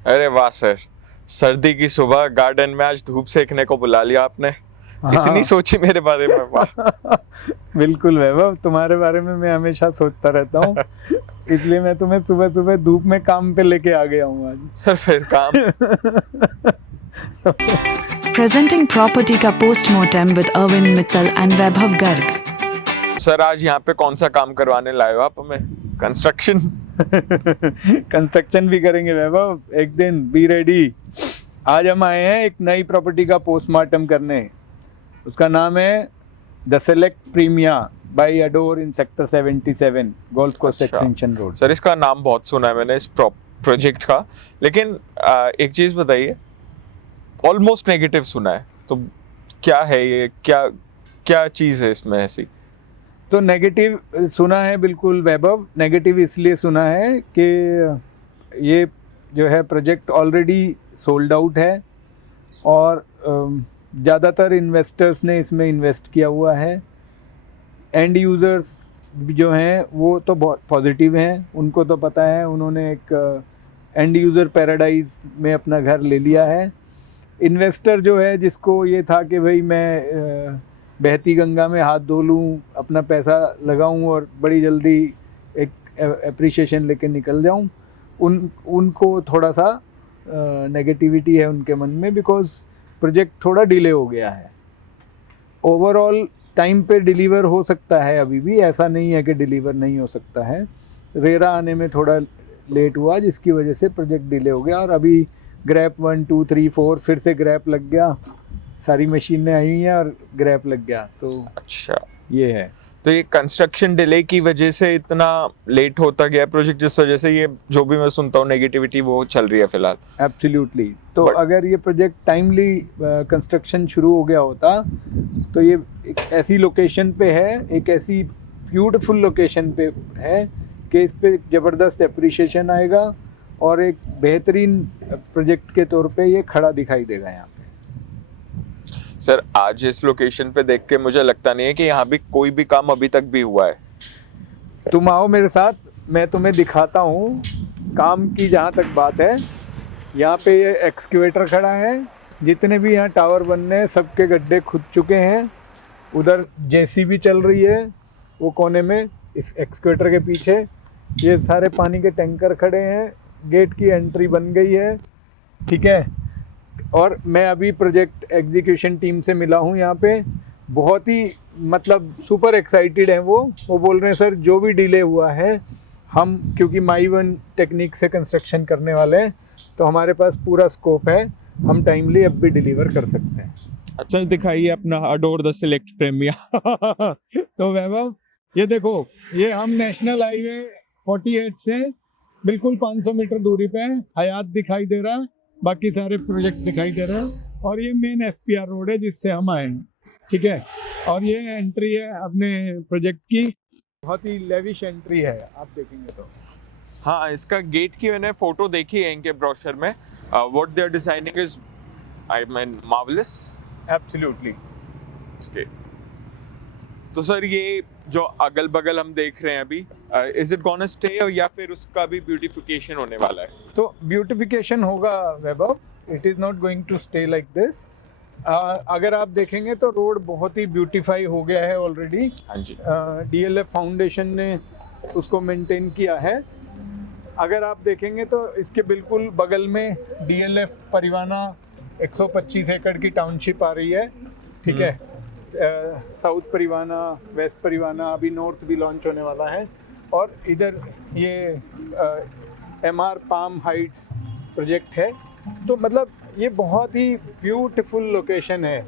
अरे वाह सर, सर्दी की सुबह गार्डन में आज धूप सेकने को बुला लिया आपने। इतनी हाँ। सोची मेरे बारे में, वाह। बिल्कुल वैभव, तुम्हारे बारे में मैं हमेशा सोचता रहता हूँ, इसलिए मैं तुम्हें सुबह सुबह धूप में काम पे लेके आ गया हूँ सर फिर काम। आज। Presenting Property का Postmortem with Arvind Mittal and Vaibhav Garg. Sir आज यहाँ पे कौन सा काम करवाने लाए हो आप हमें? कंस्ट्रक्शन? कंस्ट्रक्शन भी करेंगे वैभव, एक दिन बी रेडी। आज हम आए हैं एक नई प्रॉपर्टी का पोस्टमार्टम करने। उसका नाम है the Select Premia by Adore in sector 77 Golf कोस्ट अच्छा। Extension Road. सर इसका नाम बहुत सुना है मैंने इस प्रोजेक्ट का, लेकिन एक चीज बताइए, ऑलमोस्ट नेगेटिव सुना है, तो क्या है ये, क्या क्या चीज है इसमें ऐसी? तो नेगेटिव सुना है बिल्कुल वैभव, नेगेटिव इसलिए सुना है कि ये जो है प्रोजेक्ट ऑलरेडी सोल्ड आउट है और ज़्यादातर इन्वेस्टर्स ने इसमें इन्वेस्ट किया हुआ है। एंड यूज़र्स जो हैं वो तो बहुत पॉजिटिव हैं, उनको तो पता है, उन्होंने एक एंड यूज़र पैराडाइज में अपना घर ले लिया है। इन्वेस्टर जो है, जिसको ये था कि भाई मैं बहती गंगा में हाथ धो लूँ, अपना पैसा लगाऊँ और बड़ी जल्दी एक एप्रिशिएशन लेके निकल जाऊँ, उनको थोड़ा सा नेगेटिविटी है उनके मन में, बिकॉज प्रोजेक्ट थोड़ा डिले हो गया है। ओवरऑल टाइम पे डिलीवर हो सकता है, अभी भी ऐसा नहीं है कि डिलीवर नहीं हो सकता है। रेरा आने में थोड़ा लेट हुआ, जिसकी वजह से प्रोजेक्ट डिले हो गया, और अभी ग्रैप 1 2 3 4 फिर से ग्रैप लग गया, सारी मशीनें आई हैं और ग्रैप लग गया। तो अच्छा, ये है। तो ये कंस्ट्रक्शन डिले की वजह से इतना लेट होता गया प्रोजेक्ट, जिस वजह से ये जो भी मैं सुनता हूँ नेगेटिविटी वो चल रही है फिलहाल। एब्सोल्युटली। तो But- अगर ये प्रोजेक्ट टाइमली कंस्ट्रक्शन शुरू हो गया होता, तो ये एक ऐसी लोकेशन पे है, एक ऐसी ब्यूटीफुल लोकेशन पे है कि इस पे ज़बरदस्त एप्रिशिएशन आएगा और एक बेहतरीन प्रोजेक्ट के तौर पे ये खड़ा दिखाई देगा यहाँ पे। सर आज इस लोकेशन पे देख के मुझे लगता नहीं है कि यहाँ भी कोई भी काम अभी तक भी हुआ है। तुम आओ मेरे साथ, मैं तुम्हें दिखाता हूँ काम की। जहाँ तक बात है, यहाँ पे ये एक्सकेवेटर खड़ा है, जितने भी यहाँ टावर बनने हैं सबके गड्ढे खुद चुके हैं। उधर जेसीबी चल रही है वो कोने में, इस एक्सकेवेटर के पीछे ये सारे पानी के टैंकर खड़े हैं, गेट की एंट्री बन गई है, ठीक है। और मैं अभी प्रोजेक्ट एग्जीक्यूशन टीम से मिला हूँ यहाँ पे, बहुत ही मतलब सुपर एक्साइटेड हैं वो बोल रहे हैं सर जो भी डिले हुआ है, हम क्योंकि माई वन टेक्निक से कंस्ट्रक्शन करने वाले हैं तो हमारे पास पूरा स्कोप है, हम टाइमली अब भी डिलीवर कर सकते हैं। अच्छा दिखाइए अपना अडोर द सिलेक्ट प्रीमिया। तो वैभव ये देखो, ये हम नेशनल हाईवे 48 से बिल्कुल 500 मीटर दूरी पे है, हयात दिखाई दे रहा है, बाकी सारे प्रोजेक्ट दिखाई दे रहे हैं, और ये मेन एसपीआर रोड है जिससे हम आए हैं, ठीक है। और ये एंट्री है अपने प्रोजेक्ट की, बहुत ही लेविश एंट्री है, आप देखेंगे तो। हाँ, इसका गेट की मैंने फोटो देखी है इनके ब्रोशर में। What they are designing is, I mean, marvellous. Absolutely. Okay, तो सर ये जो अगल बगल हम देख रहे हैं अभी, इज इट गोना स्टे, या फिर उसका भी ब्यूटिफिकेशन होने वाला है? तो ब्यूटिफिकेशन होगा Vaibhav, it is not going to stay like this. अगर आप देखेंगे तो रोड बहुत ही ब्यूटीफाई हो गया है ऑलरेडी। हाँ जी। डीएलएफ फाउंडेशन ने उसको मेंटेन किया है। अगर आप देखेंगे तो इसके बिल्कुल बगल में डीएलएफ परिवाना 125 एकड़ की टाउनशिप आ रही है, ठीक है। साउथ परिवाना, वेस्ट परिवाना, अभी नॉर्थ भी लॉन्च होने वाला है, और इधर ये एमआर पाम हाइट्स प्रोजेक्ट है। तो मतलब ये बहुत ही ब्यूटीफुल लोकेशन है।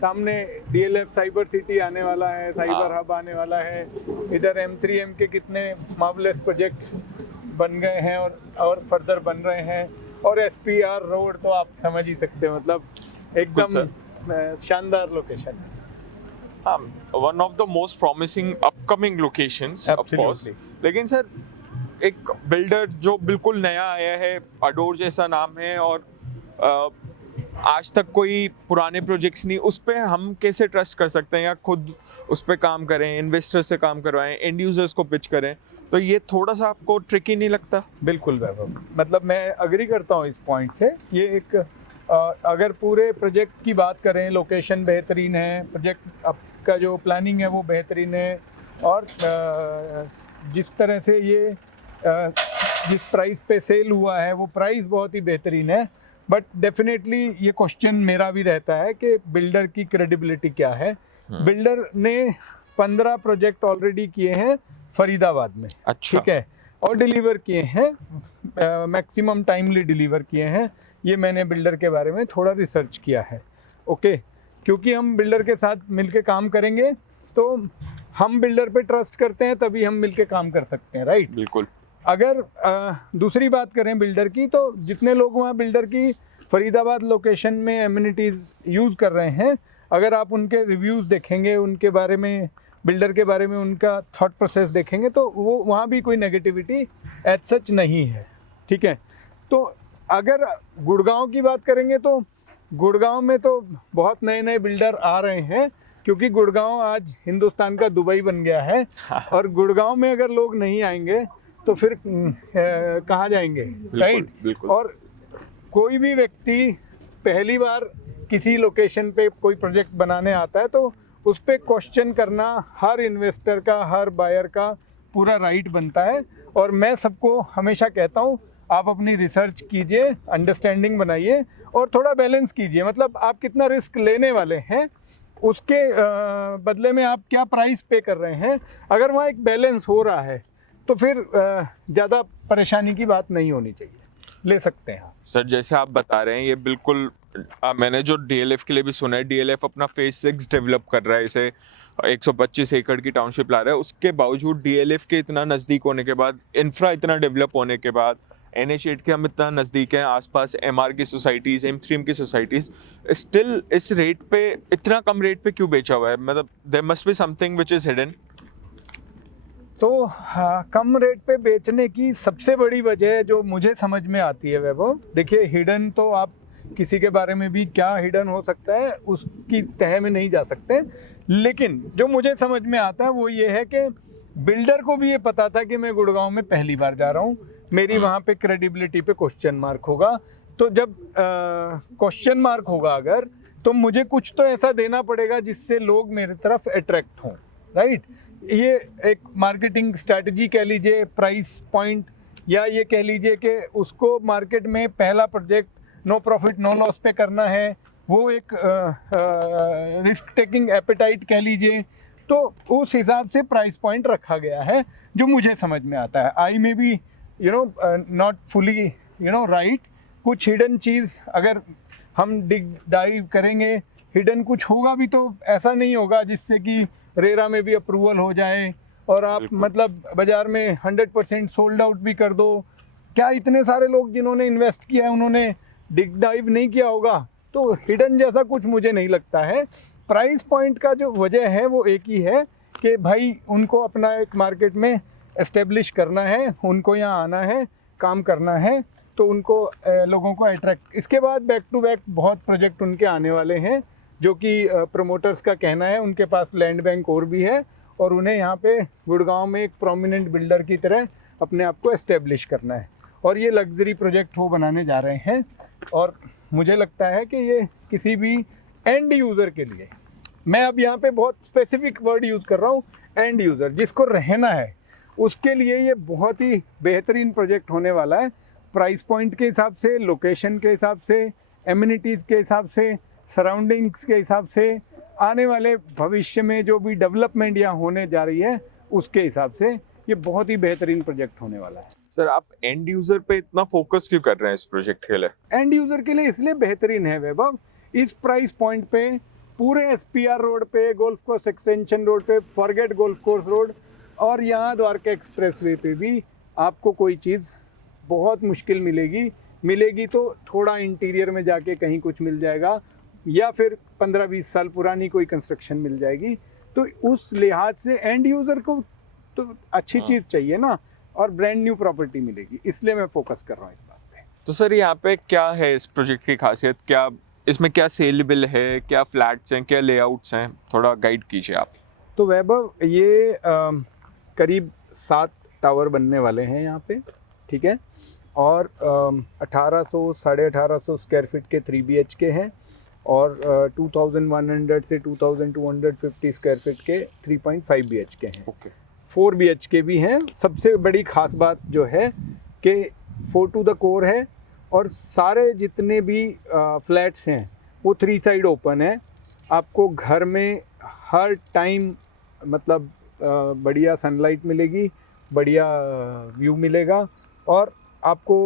सामने डीएलएफ साइबर सिटी आने वाला है, साइबर हब आने वाला है, इधर M3M के कितने मार्वलस प्रोजेक्ट्स बन गए हैं और फर्दर बन रहे हैं, और एसपीआर रोड तो आप समझ ही सकते हैं, मतलब एकदम शानदार लोकेशन है। हाँ, one of the most promising upcoming locations of course. लेकिन सर एक बिल्डर जो बिल्कुल नया आया है, अडोर जैसा नाम है, और आज तक कोई पुराने प्रोजेक्ट्स नहीं, उस पर हम कैसे ट्रस्ट कर सकते हैं, या खुद उस पर काम करें, इन्वेस्टर से काम करवाएं, एंड यूजर्स को पिच करें, तो ये थोड़ा सा आपको ट्रिकी नहीं लगता? बिल्कुल वैभव, मतलब मैं अग्री करता हूँ इस पॉइंट से। ये एक अगर पूरे प्रोजेक्ट की बात करें, लोकेशन बेहतरीन है, प्रोजेक्ट आपका जो प्लानिंग है वो बेहतरीन है, और जिस तरह से ये जिस प्राइस पे सेल हुआ है वो प्राइस बहुत ही बेहतरीन है। बट डेफिनेटली ये क्वेश्चन मेरा भी रहता है कि बिल्डर की क्रेडिबिलिटी क्या है। बिल्डर ने 15 प्रोजेक्ट ऑलरेडी किए हैं फरीदाबाद में, अच्छा। ठीक है, और डिलीवर किए हैं, मैक्सिमम टाइमली डिलीवर किए हैं। ये मैंने बिल्डर के बारे में थोड़ा रिसर्च किया है, ओके। क्योंकि हम बिल्डर के साथ मिलके काम करेंगे तो हम बिल्डर पे ट्रस्ट करते हैं, तभी हम मिलके काम कर सकते हैं, राइट? बिल्कुल। अगर दूसरी बात करें बिल्डर की, तो जितने लोग वहाँ बिल्डर की फरीदाबाद लोकेशन में एमिनिटीज़ यूज़ कर रहे हैं, अगर आप उनके रिव्यूज़ देखेंगे, उनके बारे में, बिल्डर के बारे में उनका थॉट प्रोसेस देखेंगे, तो वो वहाँ भी कोई नेगेटिविटी एज सच नहीं है, ठीक है। तो अगर गुड़गांव की बात करेंगे तो गुड़गांव में तो बहुत नए नए बिल्डर आ रहे हैं, क्योंकि गुड़गांव आज हिंदुस्तान का दुबई बन गया है। और गुड़गांव में अगर लोग नहीं आएंगे तो फिर कहाँ जाएंगे, राइट? बिल्कुल। और कोई भी व्यक्ति पहली बार किसी लोकेशन पे कोई प्रोजेक्ट बनाने आता है तो उस पर क्वेश्चन करना हर इन्वेस्टर का, हर बायर का पूरा राइट बनता है। और मैं सबको हमेशा कहता हूँ, आप अपनी रिसर्च कीजिए, अंडरस्टैंडिंग बनाइए और थोड़ा बैलेंस कीजिए। मतलब आप कितना रिस्क लेने वाले हैं, उसके बदले में आप क्या प्राइस पे कर रहे हैं। अगर वहाँ एक बैलेंस हो रहा है तो फिर ज़्यादा परेशानी की बात नहीं होनी चाहिए, ले सकते हैं। सर जैसे आप बता रहे हैं ये बिल्कुल मैंने जो डीएलएफ के लिए भी सुना है, डीएलएफ अपना फेज 6 डेवलप कर रहा है, इसे 125 एकड़ की टाउनशिप ला रहा है। उसके बावजूद डीएलएफ के इतना नज़दीक होने के बाद, इंफ्रा इतना डेवलप होने के बाद, NH8 के हम इतना नज़दीक हैं, आसपास MR की सोसाइटीज़, M3M की सोसाइटीज़, स्टिल इस रेट पे, इतना कम रेट पे क्यों बेचा हुआ है? मतलब there must be something which is hidden. तो कम रेट पे बेचने की सबसे बड़ी वजह जो मुझे समझ में आती है वैभव, देखिए हिडन तो आप किसी के बारे में भी क्या हिडन हो सकता है उसकी तह में नहीं जा सकते, लेकिन जो मुझे समझ में आता है वो ये है कि बिल्डर को भी ये पता था कि मैं गुड़गांव में पहली बार जा रहा हूँ, मेरी वहाँ पे क्रेडिबिलिटी पे क्वेश्चन मार्क होगा। तो जब क्वेश्चन मार्क होगा अगर, तो मुझे कुछ तो ऐसा देना पड़ेगा जिससे लोग मेरी तरफ अट्रैक्ट हों, राइट? ये एक मार्केटिंग स्ट्रैटेजी कह लीजिए, प्राइस पॉइंट, या ये कह लीजिए कि उसको मार्केट में पहला project no profit no loss पे करना है, वो एक रिस्क टेकिंग एपेटाइट कह लीजिए। तो उस हिसाब से प्राइस पॉइंट रखा गया है, जो मुझे समझ में आता है। I may be not fully right. कुछ हिडन चीज़ अगर हम डिग डाइव करेंगे, हिडन कुछ होगा भी, तो ऐसा नहीं होगा जिससे कि रेरा में भी अप्रूवल हो जाए और आप मतलब बाज़ार में 100% सोल्ड आउट भी कर दो। क्या इतने सारे लोग जिन्होंने इन्वेस्ट किया है उन्होंने डिग डाइव नहीं किया होगा? तो हिडन जैसा कुछ मुझे नहीं लगता है। प्राइस पॉइंट का जो वजह है वो एक ही है कि भाई उनको अपना एक मार्केट में एस्टेब्लिश करना है, उनको यहाँ आना है, काम करना है, तो उनको लोगों को अट्रैक्ट। इसके बाद बैक टू बैक बहुत प्रोजेक्ट उनके आने वाले हैं, जो कि प्रमोटर्स का कहना है उनके पास लैंड बैंक और भी है, और उन्हें यहाँ पे गुड़गांव में एक प्रोमिनेंट बिल्डर की तरह अपने आप को एस्टेब्लिश करना है, और ये लग्जरी प्रोजेक्ट वो बनाने जा रहे हैं। और मुझे लगता है कि ये किसी भी एंड यूज़र के लिए, मैं अब यहाँ पे बहुत स्पेसिफिक वर्ड यूज़ कर रहा हूँ, एंड यूज़र जिसको रहना है, उसके लिए ये बहुत ही बेहतरीन प्रोजेक्ट होने वाला है। प्राइस पॉइंट के हिसाब से, लोकेशन के हिसाब से, एमिनिटीज़ के हिसाब से, सराउंडिंग्स के हिसाब से, आने वाले भविष्य में जो भी डेवलपमेंट यहाँ होने जा रही है उसके हिसाब से ये बहुत ही बेहतरीन प्रोजेक्ट होने वाला है। सर आप एंड यूजर पे इतना फोकस क्यों कर रहे हैं इस प्रोजेक्ट के लिए? एंड यूज़र के लिए इसलिए बेहतरीन है वैभव, इस प्राइस पॉइंट पे पूरे SPR रोड पे, गोल्फ कोर्स एक्सटेंशन रोड पे, फॉरगेट गोल्फ कोर्स रोड, और यहाँ द्वारका एक्सप्रेसवे पे भी आपको कोई चीज़ बहुत मुश्किल मिलेगी तो थोड़ा इंटीरियर में जाके कहीं कुछ मिल जाएगा, या फिर 15-20 साल पुरानी कोई कंस्ट्रक्शन मिल जाएगी। तो उस लिहाज से एंड यूज़र को तो अच्छी चीज़ चाहिए ना, और ब्रांड न्यू प्रॉपर्टी मिलेगी, इसलिए मैं फोकस कर रहा हूँ इस बात पे। तो सर यहाँ पे क्या है इस प्रोजेक्ट की खासियत? क्या इसमें क्या सेलेबल है, क्या फ्लैट्स हैं, क्या लेआउट्स हैं? थोड़ा गाइड कीजिए आप। तो वैभव, ये करीब 7 टावर बनने वाले हैं यहाँ पे, ठीक है। और 1800 1850 स्क्वायर फीट के 3 BHK हैं और 2100 से 2250 स्क्वायर फीट के 3.5 BHK हैं। ओके 4 BHK भी हैं। सबसे बड़ी खास बात जो है कि 4 to the core है और सारे जितने भी फ्लैट्स हैं वो 3 साइड ओपन है। आपको घर में हर टाइम मतलब बढ़िया सनलाइट मिलेगी, बढ़िया व्यू मिलेगा और आपको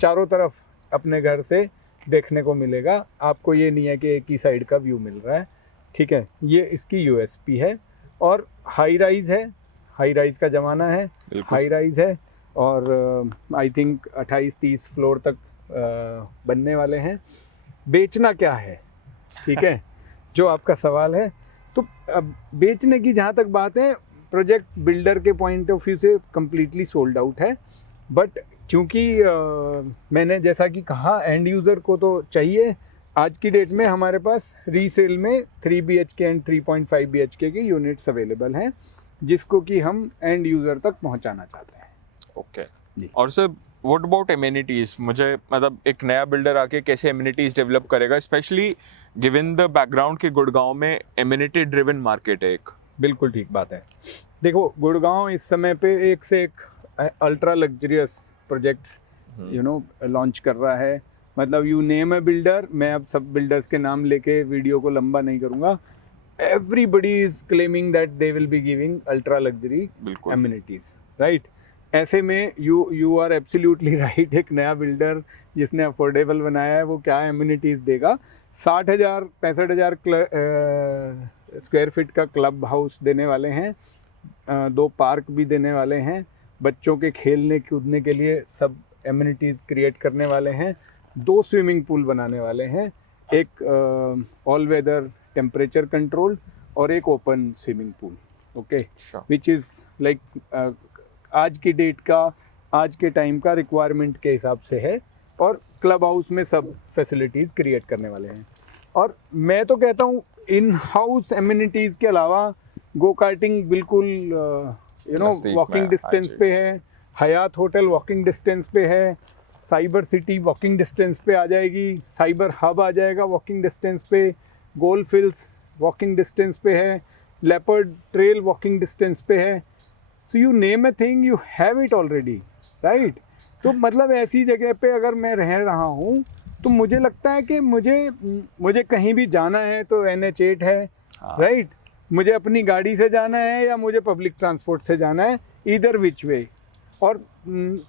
चारों तरफ अपने घर से देखने को मिलेगा। आपको ये नहीं है कि एक ही साइड का व्यू मिल रहा है, ठीक है। ये इसकी USP है। और हाई राइज है, हाई राइज का ज़माना है, हाई राइज है और आई थिंक 28-30 फ्लोर तक बनने वाले हैं। बेचना क्या है, ठीक है, जो आपका सवाल है। तो अब बेचने की जहाँ तक बात है, प्रोजेक्ट बिल्डर के पॉइंट ऑफ व्यू से कम्प्लीटली सोल्ड आउट है। बट क्योंकि मैंने जैसा कि कहा एंड यूज़र को तो चाहिए, आज की डेट में हमारे पास रीसेल में 3 BHK एंड 3.5 BHK के यूनिट्स अवेलेबल हैं जिसको कि हम एंड यूज़र तक पहुंचाना चाहते हैं। ओके जी। और सर व्हाट अबाउट एमिनिटीज, मुझे मतलब एक नया बिल्डर आके कैसे एमिनिटीज डेवलप करेगा, स्पेशली गिवन द बैकग्राउंड कि गुड़गांव में एमिनिटी ड्रिवन मार्केट है एक। बिल्कुल ठीक बात है। देखो गुड़गांव इस समय पे एक से एक अल्ट्रा लग्जरियस प्रोजेक्ट्स लॉन्च कर रहा है। मतलब यू नेम ए बिल्डर, मैं अब सब बिल्डर्स के नाम लेके वीडियो को लंबा नहीं करूँगा। Everybody is claiming that they will be giving ultra luxury amenities, right. ऐसे में यू आर एब्सोल्युटली राइट। एक नया बिल्डर जिसने अफोर्डेबल बनाया है वो क्या एमिनिटीज़ देगा। 60,000 65,000 स्क्वायर फीट का क्लब हाउस देने वाले हैं, 2 पार्क भी देने वाले हैं, बच्चों के खेलने कूदने के लिए सब एमिनिटीज़ क्रिएट करने वाले हैं, 2 स्विमिंग पूल बनाने वाले हैं, एक ऑल वेदर टेम्परेचर कंट्रोल और एक open swimming pool, okay, which is like आज की डेट का, आज के टाइम का रिक्वायरमेंट के हिसाब से है। और क्लब हाउस में सब फैसिलिटीज़ क्रिएट करने वाले हैं। और मैं तो कहता हूँ इन हाउस एमिनिटीज़ के अलावा गो कार्टिंग बिल्कुल वॉकिंग डिस्टेंस पे है, हयात होटल वॉकिंग डिस्टेंस पे है, साइबर सिटी वॉकिंग डिस्टेंस पे आ जाएगी, साइबर हब आ जाएगा वॉकिंग डिस्टेंस पे, गोल्फ हिल्स वॉकिंग डिस्टेंस पे है, लेपर्ड ट्रेल वॉकिंग डिस्टेंस पे है। So you name a thing you have it already, right. तो मतलब ऐसी जगह पे अगर मैं रह रहा हूँ तो मुझे लगता है कि मुझे कहीं भी जाना है तो NH8 है, राइट। मुझे अपनी गाड़ी से जाना है या मुझे पब्लिक ट्रांसपोर्ट से जाना है, ईदर विच वे। और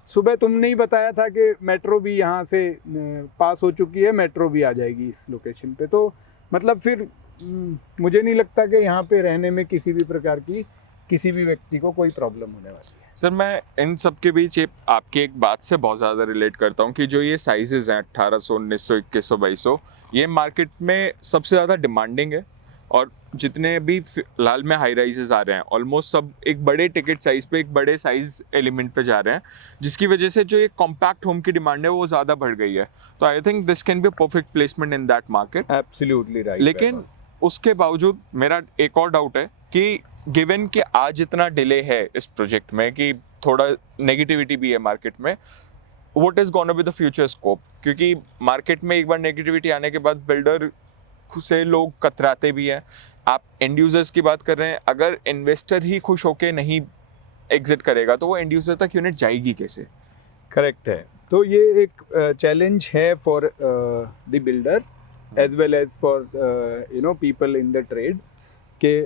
सुबह तुमने ही बताया था कि मेट्रो भी यहाँ से पास हो चुकी है, मेट्रो भी आ जाएगी इस लोकेशन पे। तो मतलब फिर मुझे नहीं लगता कि यहाँ पे रहने में किसी भी प्रकार की किसी भी व्यक्ति को कोई प्रॉब्लम होने वाली है। सर मैं इन सब के बीच आपकी एक बात से बहुत ज़्यादा रिलेट करता हूँ कि जो ये साइजेस हैं 1800, 1900, 2100, 2200, ये मार्केट में सबसे ज़्यादा डिमांडिंग है। और जितने भी फिलहाल में हाई राइजेस आ रहे हैं ऑलमोस्ट सब एक बड़े टिकट साइज पे, एक बड़े साइज एलिमेंट पे जा रहे हैं, जिसकी वजह से जो ये कॉम्पैक्ट होम की डिमांड है वो ज़्यादा बढ़ गई है। तो I think this can be perfect placement in that market. Absolutely right. लेकिन उसके बावजूद मेरा एक और डाउट है कि गिवन कि आज इतना डिले है इस प्रोजेक्ट में कि थोड़ा नेगेटिविटी भी है मार्केट में, what is gonna be the future scope? क्योंकि मार्केट में एक बार नेगेटिविटी आने के बाद बिल्डर से लोग कतराते भी हैं। आप एंड यूजर्स की बात कर रहे हैं, अगर इन्वेस्टर ही खुश होके नहीं एग्जिट करेगा तो वो एंड यूजर तक यूनिट जाएगी कैसे? करेक्ट है। तो ये एक चैलेंज है for the builder as well as for people in the trade के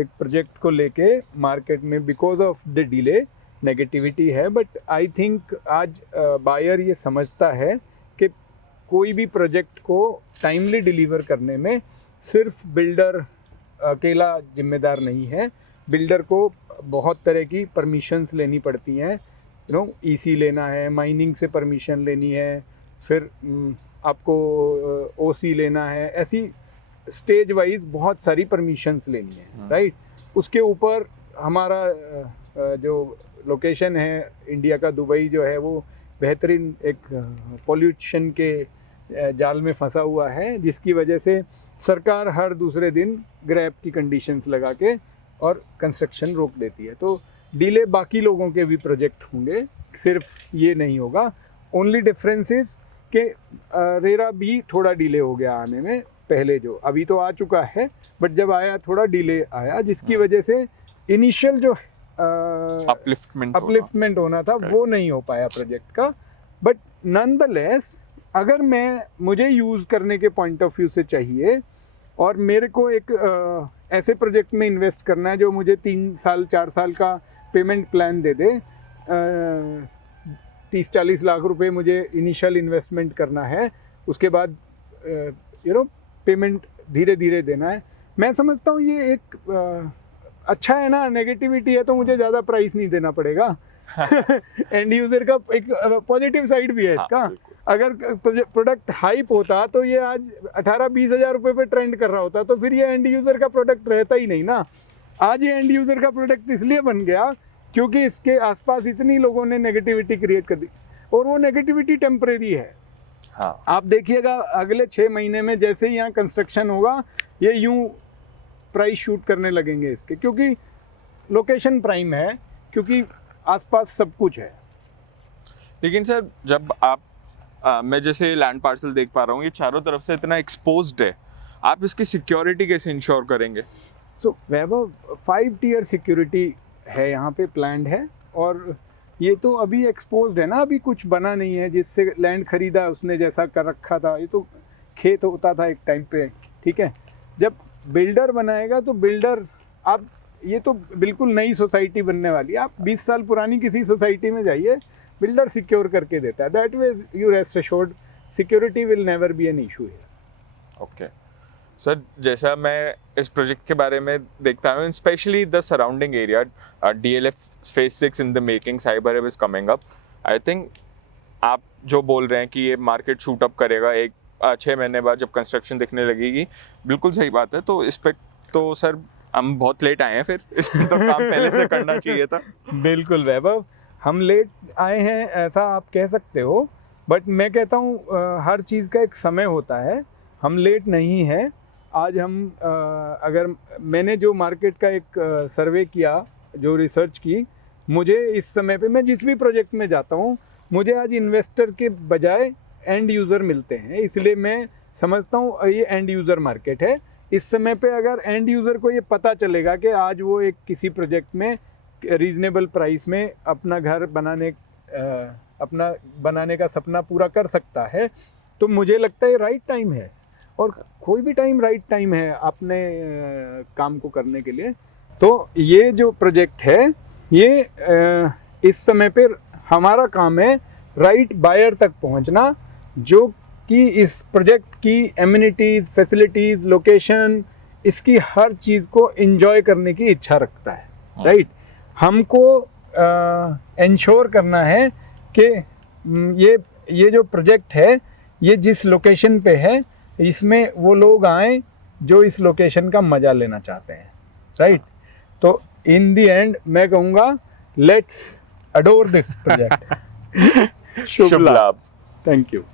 एक प्रोजेक्ट को लेके मार्केट में because of the delay negativity है। बट आई थिंक आज बायर ये समझता है कि कोई भी प्रोजेक्ट को टाइमली डिलीवर करने में सिर्फ बिल्डर अकेला जिम्मेदार नहीं है। बिल्डर को बहुत तरह की परमिशंस लेनी पड़ती हैं, EC लेना है, माइनिंग से परमिशन लेनी है, फिर आपको OC लेना है, ऐसी स्टेज वाइज बहुत सारी परमिशंस लेनी है, राइट। उसके ऊपर हमारा जो लोकेशन है इंडिया का, दुबई जो है वो बेहतरीन एक पॉल्यूशन के जाल में फंसा हुआ है, जिसकी वजह से सरकार हर दूसरे दिन ग्रैब की कंडीशंस लगा के और कंस्ट्रक्शन रोक देती है। तो डिले बाकी लोगों के भी प्रोजेक्ट होंगे, सिर्फ ये नहीं होगा। ओनली डिफरेंस इज कि रेरा भी थोड़ा डिले हो गया आने में, पहले जो अभी तो आ चुका है, बट जब आया थोड़ा डिले आया, जिसकी वजह से इनिशियल जो अपलिफ्टमेंट होना था वो नहीं हो पाया प्रोजेक्ट का। बट नॉनदलेस अगर मुझे यूज़ करने के पॉइंट ऑफ व्यू से चाहिए और मेरे को एक ऐसे प्रोजेक्ट में इन्वेस्ट करना है जो मुझे 3 साल 4 साल का पेमेंट प्लान दे दे, 30-40 लाख रुपए मुझे इनिशियल इन्वेस्टमेंट करना है, उसके बाद पेमेंट धीरे धीरे देना है, मैं समझता हूँ ये एक अच्छा है ना। नेगेटिविटी है तो मुझे ज़्यादा प्राइस नहीं देना पड़ेगा। एंड यूज़र का एक पॉजिटिव साइड भी है इसका। अगर प्रोडक्ट हाइप होता तो ये आज 18-20 हज़ार रुपये पे ट्रेंड कर रहा होता, तो फिर ये एंड यूज़र का प्रोडक्ट रहता ही नहीं ना। आज ये एंड यूज़र का प्रोडक्ट इसलिए बन गया क्योंकि इसके आसपास इतनी लोगों ने नेगेटिविटी क्रिएट कर दी, और वो नेगेटिविटी टेम्परेरी है। हाँ। आप देखिएगा अगले 6 महीने में जैसे ही यहाँ कंस्ट्रक्शन होगा, ये यूं प्राइस शूट करने लगेंगे इसके, क्योंकि लोकेशन प्राइम है, क्योंकि आसपास सब कुछ है। लेकिन सर जब आप मैं जैसे लैंड पार्सल देख पा रहा हूँ, ये चारों तरफ से इतना एक्सपोज्ड है, आप इसकी सिक्योरिटी कैसे इंश्योर करेंगे? सो वैभव 5 टियर सिक्योरिटी है यहाँ पे प्लान्ड है, और ये तो अभी एक्सपोज्ड है ना, अभी कुछ बना नहीं है। जिससे लैंड खरीदा उसने जैसा कर रखा था, ये तो खेत होता था एक टाइम पे, ठीक है। जब बिल्डर बनाएगा तो बिल्डर, आप ये तो बिल्कुल नई सोसाइटी बनने वाली है, आप 20 साल पुरानी किसी सोसाइटी में जाइए, बिल्डर सिक्योर करके देता है। That way you rest assured, security will never be an issue here. Okay sir, जैसा मैं इस प्रोजेक्ट के बारे में देखता हूँ, specially the surrounding area, DLF phase 6 in the making, cyber hub is coming up. I think आप जो बोल रहे हैं कि ये मार्केट शूट अप करेगा 6 महीने बाद जब कंस्ट्रक्शन दिखने लगेगी, बिल्कुल सही बात है। तो इस पर तो सर हम बहुत लेट आए हैं, फिर इस पर तो काम पहले से करना चाहिए था। बिल्कुल वैभव, हम लेट आए हैं ऐसा आप कह सकते हो, बट मैं कहता हूँ हर चीज़ का एक समय होता है। हम लेट नहीं हैं। आज हम अगर मैंने जो मार्केट का एक सर्वे किया, जो रिसर्च की, मुझे इस समय पे मैं जिस भी प्रोजेक्ट में जाता हूँ, मुझे आज इन्वेस्टर के बजाय एंड यूज़र मिलते हैं, इसलिए मैं समझता हूँ ये एंड यूज़र मार्केट है। इस समय पे अगर एंड यूज़र को ये पता चलेगा कि आज वो एक किसी प्रोजेक्ट में रीज़नेबल प्राइस में अपना घर बनाने का सपना पूरा कर सकता है, तो मुझे लगता है राइट टाइम है। और कोई भी टाइम राइट टाइम है अपने काम को करने के लिए। तो ये जो प्रोजेक्ट है, ये इस समय पे हमारा काम है राइट बायर तक पहुंचना, जो कि इस प्रोजेक्ट की एमिनिटीज़, फैसिलिटीज़, लोकेशन, इसकी हर चीज़ को एंजॉय करने की इच्छा रखता है। राइट, हमको इंश्योर करना है कि ये जो प्रोजेक्ट है, ये जिस लोकेशन पे है, इसमें वो लोग आएँ जो इस लोकेशन का मज़ा लेना चाहते हैं। राइट, तो इन दी एंड मैं कहूँगा लेट्स अडोर दिस प्रोजेक्ट। शुभ लाभ। Thank you.